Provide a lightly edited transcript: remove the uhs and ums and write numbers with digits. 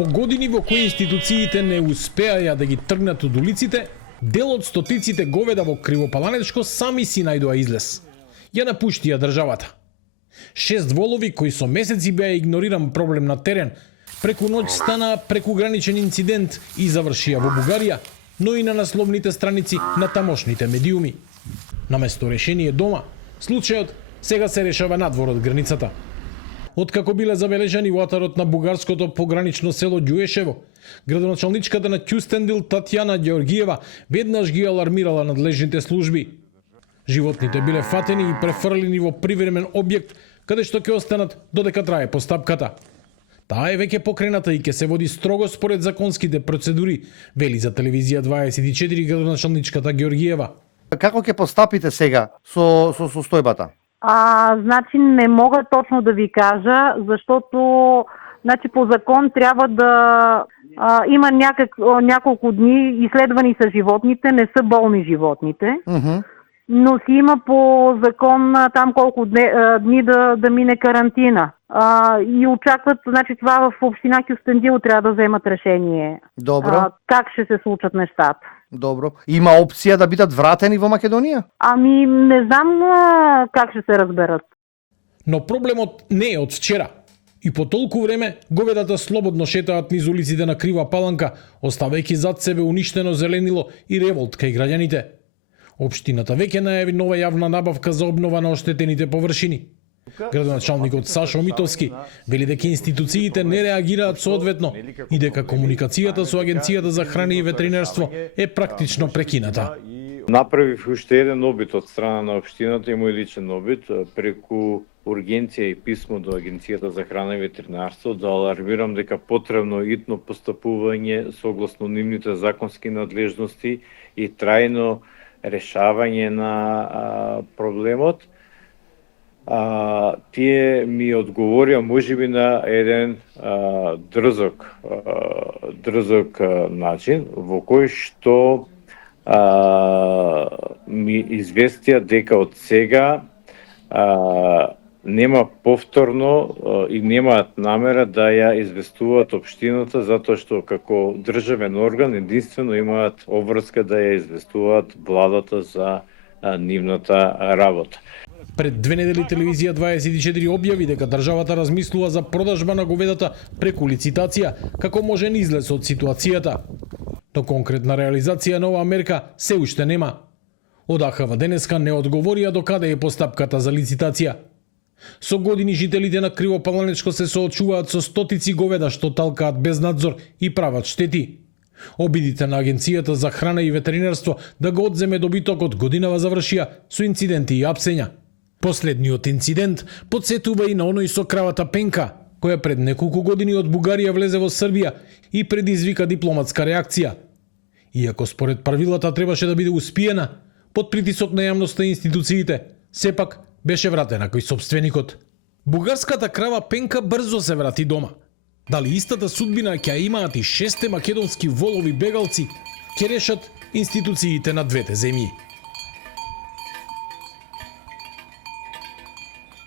По години во кои институциите не успеаја да ги тргнат од улиците, дел од стотиците говеда во Кривопаланечко сами си најдоа излез. Ја напуштија државата. 6 волови кои со месеци беа игнориран проблем на терен, преку ноќ стана прекуграничен инцидент и завршија во Бугарија, но и на насловните страници на тамошните медиуми. Наместо решение дома, случајот сега се решава надвор од границата. Откако биле забележани во атарот на бугарското погранично село Ѓуешево, градоначалничката на Кюстендил Татјана Ѓеоргиева веднаш ги алармирала надлежните служби. Животните биле фатени и префрлени во привремен објект, каде што ќе останат додека трае постапката. Таа е веќе покрената и ќе се води строго според законските процедури, вели за телевизија 24 градоначалничката Ѓеоргиева. Како ќе постапите сега со состојбата? Значи не мога точно да ви кажа, защото по закон трябва да има няколко дни изследвани са животните, не са болни животните. Но си има по закон там колко дни да мине карантина. И очакват, това в община Кюстендил трябва да вземат решение. Добро. Как ще се случат нещата. Добро. Има опција да бидат вратени во Македонија? Не знам как ще се разберат. Но проблемот не е од вчера. И по толку време говедата слободно шетаат низ улиците на Крива Паланка, оставајќи зад себе уништено зеленило и револт кај граѓаните. Општината веќе најави нова јавна набавка за обнова на оштетените површини. Градоначалникот Сашо Митовски вели дека институциите не реагираат соодветно и дека комуникацијата со Агенцијата за храна и ветеринарство е практично прекината. Направив уште еден обид од страна на општината и мој личен обид преку ургенција и писмо до Агенцијата за храна и ветеринарство да алармирам дека потребно итно постапување согласно нивните законски надлежности и трајно решавање на проблемот. Тие ми одговорија можеби на еден дрзок начин во кој што ми известија дека од сега нема повторно и немаат намера да ја известуваат општината затоа што како државен орган единствено имаат обврска да ја известуваат владата за нивната работа. Пред 2 недели телевизија 24 објави дека државата размислува за продажба на говедата преку лицитација како можен излез од ситуацијата. Но конкретна реализација на оваа мерка се уште нема. Од АХВ денеска не одговорија до каде е постапката за лицитација. Со години жителите на Кривопаланечко се соочуваат со стотици говеда што талкаат без надзор и прават штети. Обидите на Агенцијата за храна и ветеринарство да го одземе добитокот годинава завршија со инциденти и апсења. Последниот инцидент подсетува и на оној со кравата Пенка, која пред неколку години од Бугарија влезе во Србија и предизвика дипломатска реакција. Иако според правилата требаше да биде успиена, под притисок на јавноста и институциите, сепак беше вратена кој собственикот. Бугарската крава Пенка брзо се врати дома. Дали истата судбина ќе имаат и 6 македонски волови бегалци, ќе решат институциите на двете земји.